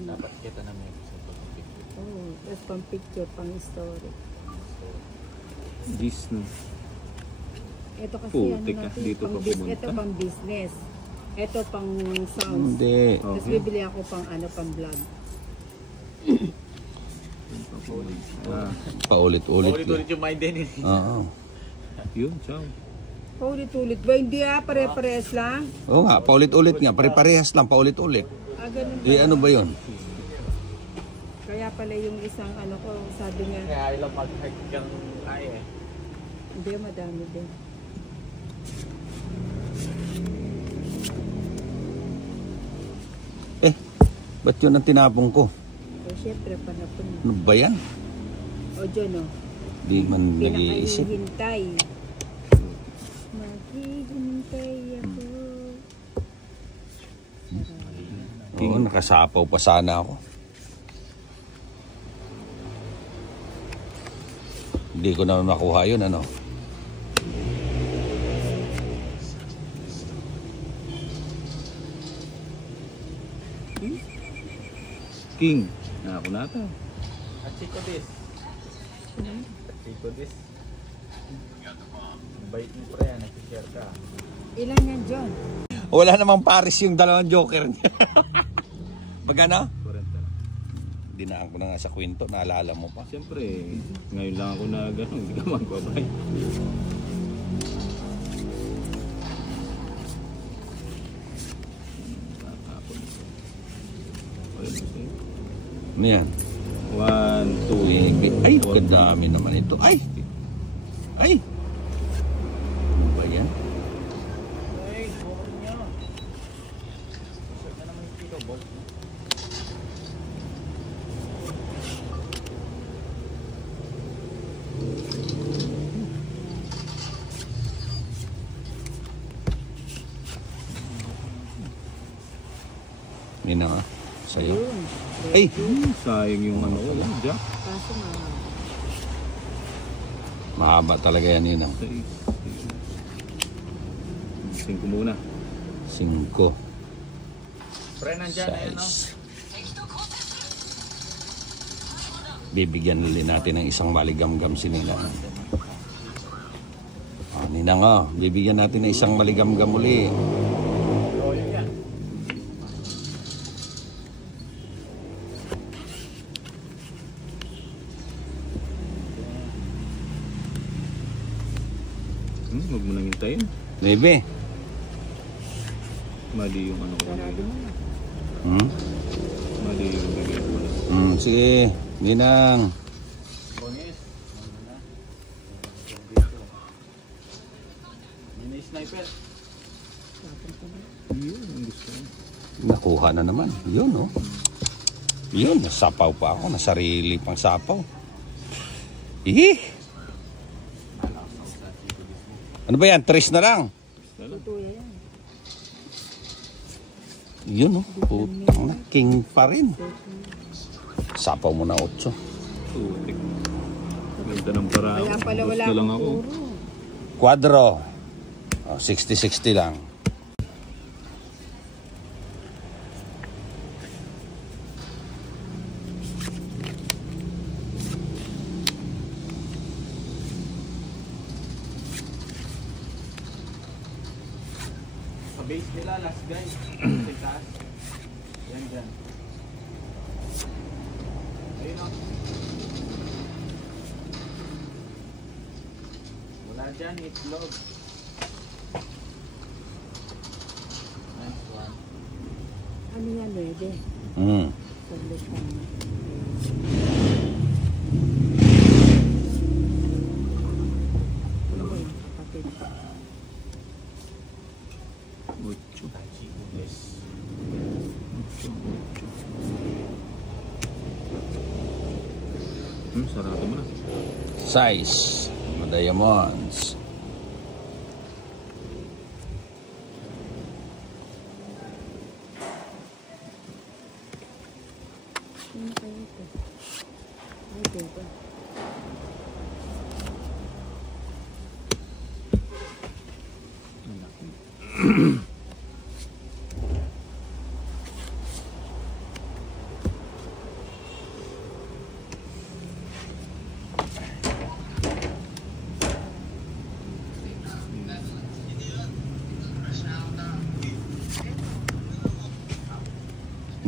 Dapat kita na may gusto pang picture. Oo, tapos pang picture, pang story. Disney. Ito kasi Putik ano ka, natin, dito pang, ka pumunta. ito pang business. Ito pang sounds. Hindi. Tapos Okay. bibili ako pang ano, pang vlog. Paulit-ulit. Ulit-ulit yung mind din. Oo. Yun, ciao. Paulit-ulit ba? Hindi pare-parehas lang. Oo nga, paulit-ulit nga. Pare-parehas lang, paulit-ulit. Ganun Eh, ano ba yun? Kaya pala yung isang ano ko, sabi niya, Kaya ilang mag-hike kang kaya eh. hindi, madami din. Ba't yun ang tinapong ko? So, syempre, panapon. Ano ba yan? O, dyan, o. Di man nag-iisip. Pinakahihintay. Maghihintay ako. Oo, nakasapaw pa sana ako. Hindi ko na makuha yun, ano? King. Ako na ito. At Chico this. Chico this. Bait mo pre, nag-share ka. Ilan yan, John? Wala namang pares yung dalawang joker niya. Magana? 40 lang. Dinaan ko na nga sa kwento, naalala mo pa. Siyempre, ngayon lang ako na gano'n. Hindi ka magbabay. Ano yan? 1, 2, Ay, kadami naman ito. Ay! Ay! Ano ba yan? Ay, bukod niya. Saan na naman yung kilo, bolt? Yun na nga. Sa'yo. Yun. Ay! sayang yung ano ko. Jack. Kaso nga. Mahaba talaga yan yun. 5 muna. 5. Pre, nandyan na yan, no? Bibigyan ulit natin ng isang maligamgam si Nina. Nina nga, bibigyan natin ng isang maligamgam uli. Oh, yun yan. Huwag mo nang hintayin. Bebe. Mali yung ano ko. Sarado mo na. Mali yung bigay ko na. Sige, Ninang. Bongis. Ano na? Yun na yung sniper. Yun, ang gusto ko. Nakuha na naman. Yun, oh. Yun, nasapaw pa ako. Nasarili pang sapaw. Ano ba yan? 3 na lang. Tutuya yan. Yun, oh. Putang na. King pa rin. Sapaw mo na 8. Tutik. Ganda ng paraan. Kaya pala wala Gusto lang akong ako. puro. Quadro. Oh, 60-60 lang. Sa base nila, last guys. Sa taas. Yan dyan. Ayun o. Wala dyan, itlog. Nice one. Ano yan, Bebe? Saglit lang. Ano ba yung kapatid? Ocho. Yes. Sarado mo na. Size. Diamonds. Ano kayo ito? Ay, diba?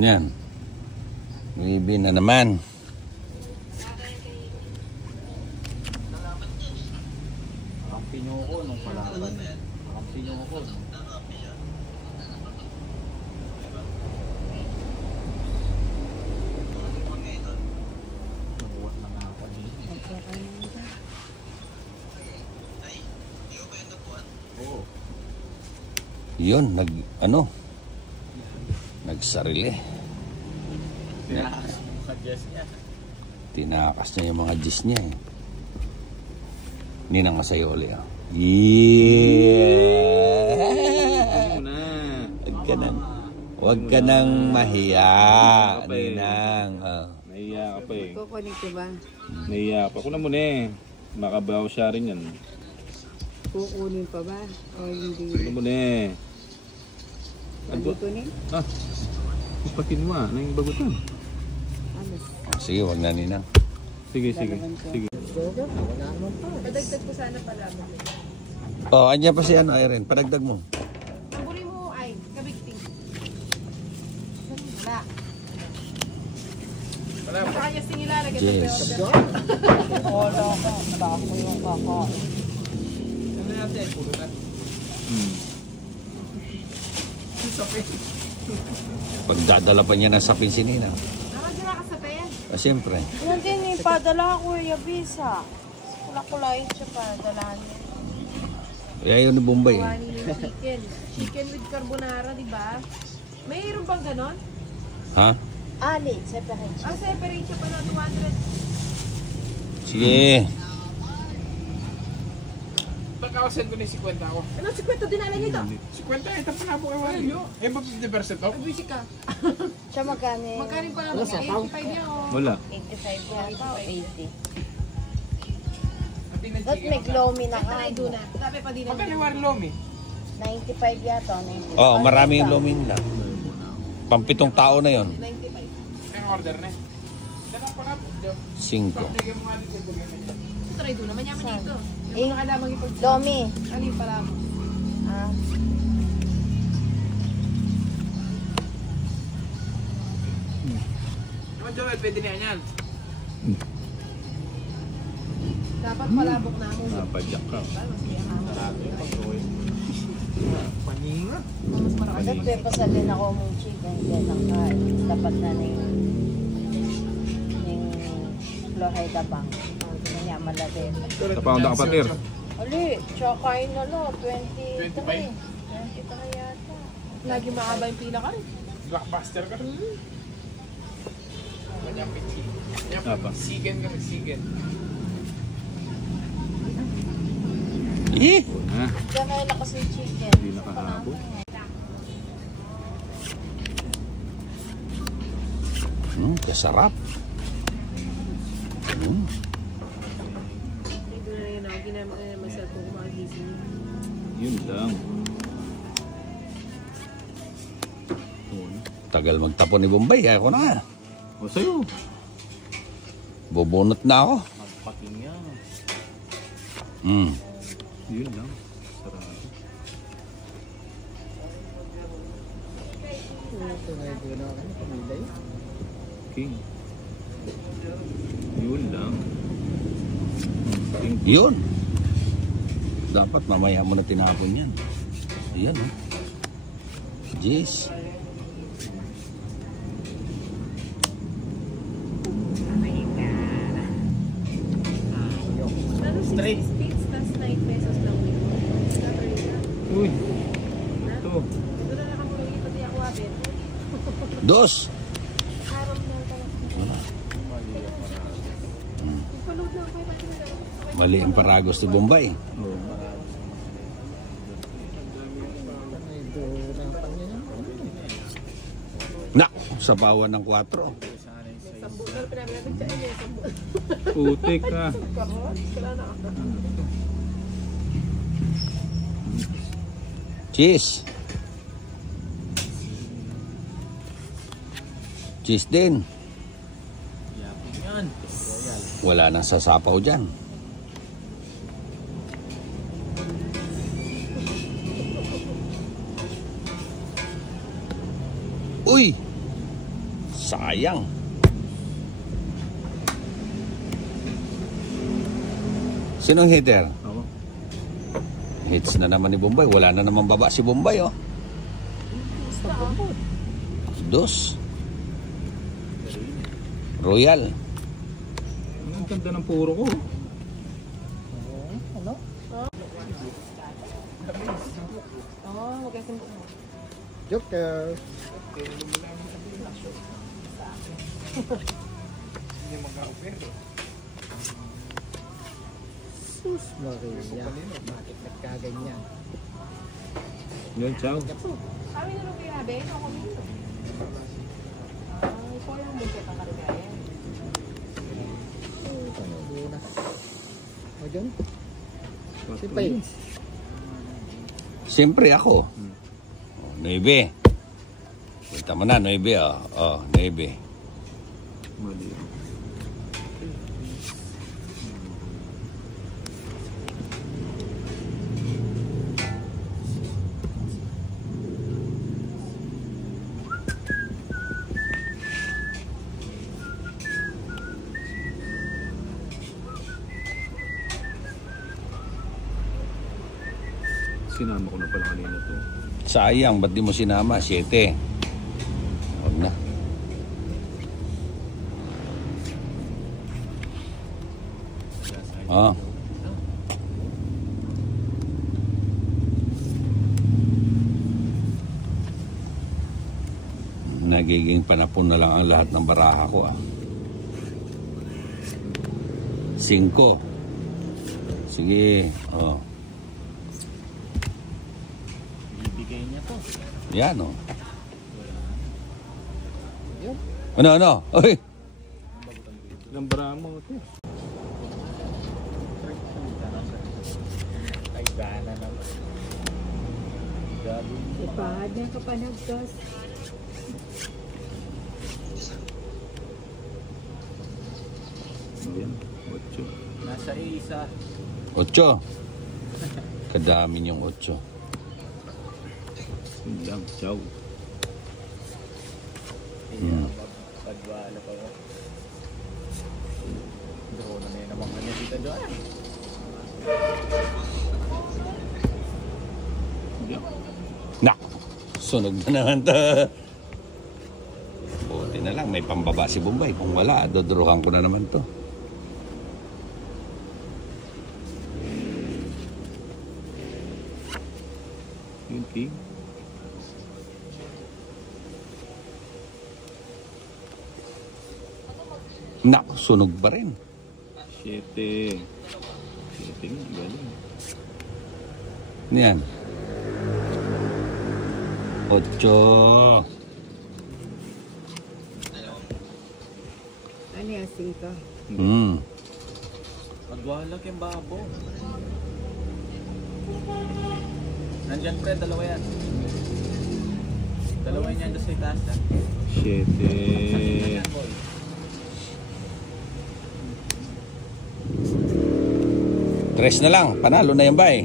Yan. Maybe na naman. Kampi nyo ko nung palaban. Kampi nyo ko. Nabuhat na nga ako dito. Oo. Yun, nagsarili. Suggest niya. Tinakas niya yung mga gis niya eh. Ninang Masayoli ah. Yeah! Ano na? Huwag ka nang mahiya, Ninang. Nahiya ka pa eh. Kukunin ko ba? Nahiya pa. Kuna mo na eh. Makabaw siya rin yan. Kukunin pa ba? O hindi? Kuna mo na eh. Hindi kunin? Ah, ipatin mo ah. Nang bagutan. Ano? Sige, huwag na, Ninang. Sige, sige. Sige. Padagdag ko sana pala. Oh, andyan pa si Irene. Padagdag mo. Paburi mo ay kabigting. Wala. Baka kanya singilalagay ng Yes. Wala ka. Taas mo yung kaka. Ano natin? Pulo na. Pagdadala pa niya ng sapin si Ninang. Nakadala ka sa pen? Siyempre. Yan din eh, padala ko yung visa. Kulay siya padala niya. Kaya yun ni Bombay. Kuhanin yung chicken. Chicken with carbonara, di ba? Mayroon bang ganon? Ha? Ali, separate. Ah, separate siya pa na 200. Sige. Pagkakasin ko na yung 50 ako. Ano, 50 dinala niyo ito? 50, ito pa na po kayo. Eh, ba 50% off? Busy ka. Siya magkano? Magkano pa lang? 85 yan o. Wala. 85 yata o 80. Ba't Ba't may glomy na ka? Try doon na. Sabi pa din Magkano namin. yung Warlomi? 95 yata o 90. Oh, maraming lumin na. Pampitong tao na yon. 95. Ang order na. Dala pa na. 5. Pagdagyan mo nga dito. Try doon naman yaman dito. Eh, Yung mga lamang ipag... Lomi. Ano yung pala mo? Ah, Naman Joel, pwede na yan. Dapat palabok na mo. Napadyak ka. Paninga. Mas marami. kasi pasalin ako mong chicken. Kaya naka, dapat na ning Florida Bank. Kanya malabit. Tapaon na kapatir. Ali, tsaka kain na lo, 25. 23 yata. Lagi mahaba yung pila ka rin. Blockbuster ka. Kanyang pichi. Apa? Sigen ka, sigen. Eh! Ah, Diyan kayo lakas yung chicken. hindi nakahabol. Kasarap. Dito na yun ako. Ginamit na naman sa kung magising. Yun lang. Tagal magtapon ni Bombay. Ako na. O sa'yo. Bubunot na ako. Magpatingya. Yun lang. Sarado. King. Yun lang. King. Yun. Dapat mamaya mo na tinapon yan. Ayan oh. Jeez. Ano 6 speeds plus 9 pesos lang yun. Uy. Ito. Ito na nakamulong yung pati ako abit. Dos. Araw na lang. Ipaload lang kayo pati na. Mali ang paragos ni Bombay. Oh. Na, sa bawan ng 4. Sambu na pinamilagay sa inyo. Sambu. Putik ka. Wala na ako. Cheese. Cheese din. Yapin yan. Wala nang sasapaw dyan. Uy! sayang. Sinong hitter? Ako. Hits na naman ni Bombay. Wala na naman baba si Bombay, oh. Dos. Royal. Ang ganda ng puro ko. Joker. Sus Maria. Bakit nagkaganyan? Yan, ciao. Kami na lupi na, Ben. Ako dito. Ikaw lang mo siya kakarugayan. O dyan? Si Paige. Siyempre ako. 9. Kita mo na, 9, oh. Oh, 9. Mali. Sinama ko na pala kanina to. Sayang, ba't di mo sinama? 7. Huwag na. Oh. Nagiging panapon na lang ang lahat ng baraha ko, ah. 5. Sige, oh. Ibigay niya to. Yan, oh. Ano? Uy! Lambara mo ito. Ay, gana naman. Gabi. Ipahad na ka pa nagtos. Yan, 8. Nasa isa. 8. Kadami yung 8. Yun lang, ciao. Pagwala pa mo. Drone na yun naman kanya dito doon. Nak! Sunog na naman to. Buti na lang, may pambaba si Bombay. Kung wala, dodrohan ko na naman to. Yun, king. Nak! Sunog pa rin. 7. 7 nga, galing. Yan. 8. Ano yan, 5? Pagwala kayong babo. Nandyan pre, dalawa yan. Dalawa yan doon sa itaas. 7. Yan boy. Tres na lang. Panalo na yan ba eh?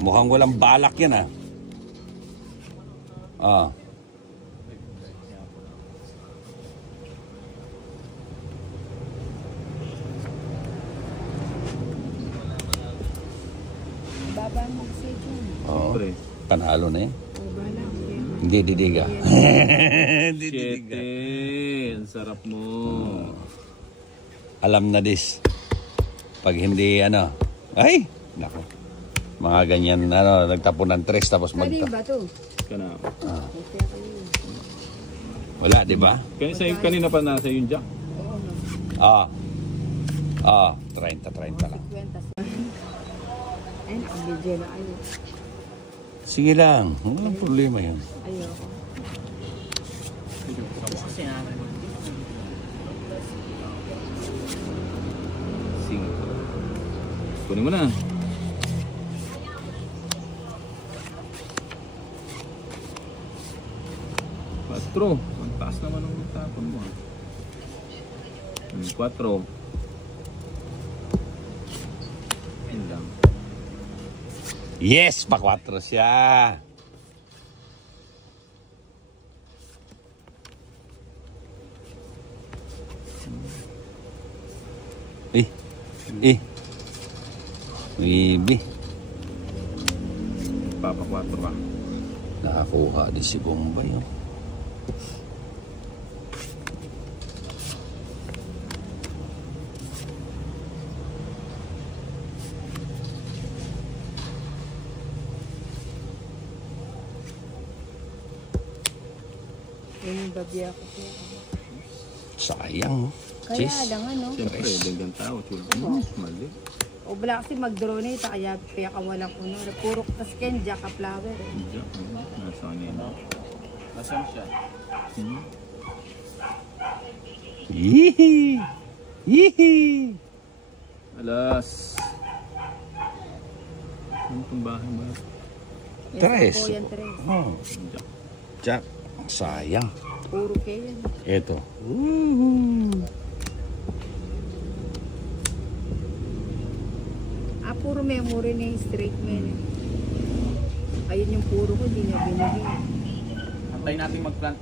Mukhang walang balak yan, ah. Ah. Baba mo si Jun. Oo. Pre. Panalo na yan. O, bala. Hindi didiga. Hindi didiga. 7. Ang sarap mo. Alam na this. Pag hindi ano. Ay! Nako. Mga ganyan, nagtapon ng tres tapos Kali magta. ba to? Kana. Wala, di ba? Kanina pa nasa yung jack. Ah. 30 lang. 50. Ay, nakabidyo na ayo. Sige lang. Walang problema yan. Ayoko. Kasi namin. 5. Kunin mo na. Patro. Ang taas naman ang tapon mo. 4. Yun lang. Yes! Pa-4 siya. Bibi. Papa 4 ka. Nakakuha din si Bombay. Oh. Yun yung babya ko po. Sayang. Oh. Kaya Chis. lang ano. Siyempre, dagang tao. Mali. O bala kasi mag-drone ito, kaya kawalan ko nun. Puro tas ken, jack a flower. Eh. Diyan. Nasa kanina. Nasaan siya? Yee! Yee! Alas. Ano itong bahay ba? Yan, Tres. po yan, tres. Oh. Diyan. Jack. Sayang. Puro kayo yan. Ito. Puro memory na yung straight man. Ayun yung puro ko, hindi niya binigay. Antayin natin mag-plant.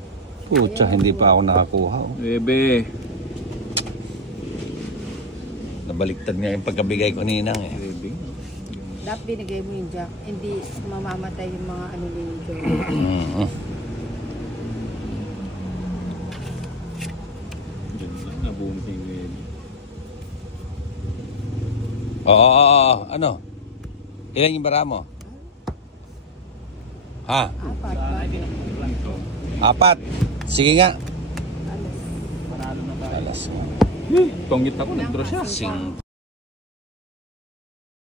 Pucha, hindi pa ako nakakuha. Oh. Bebe. Nabaliktad nga yung pagkabigay ko ninang eh. Bebe. Dapat binigay mo yung jack, hindi mamamatay yung mga ano nito. Diyan lang. Nabunot na yung bebe. Oo. Ano? Ilan yung bara mo? Ha? Apat. Ito. 4. Sige nga. Alas. Panalo na tayo. Alas. Tongit ako. Nag-draw siya. Sing.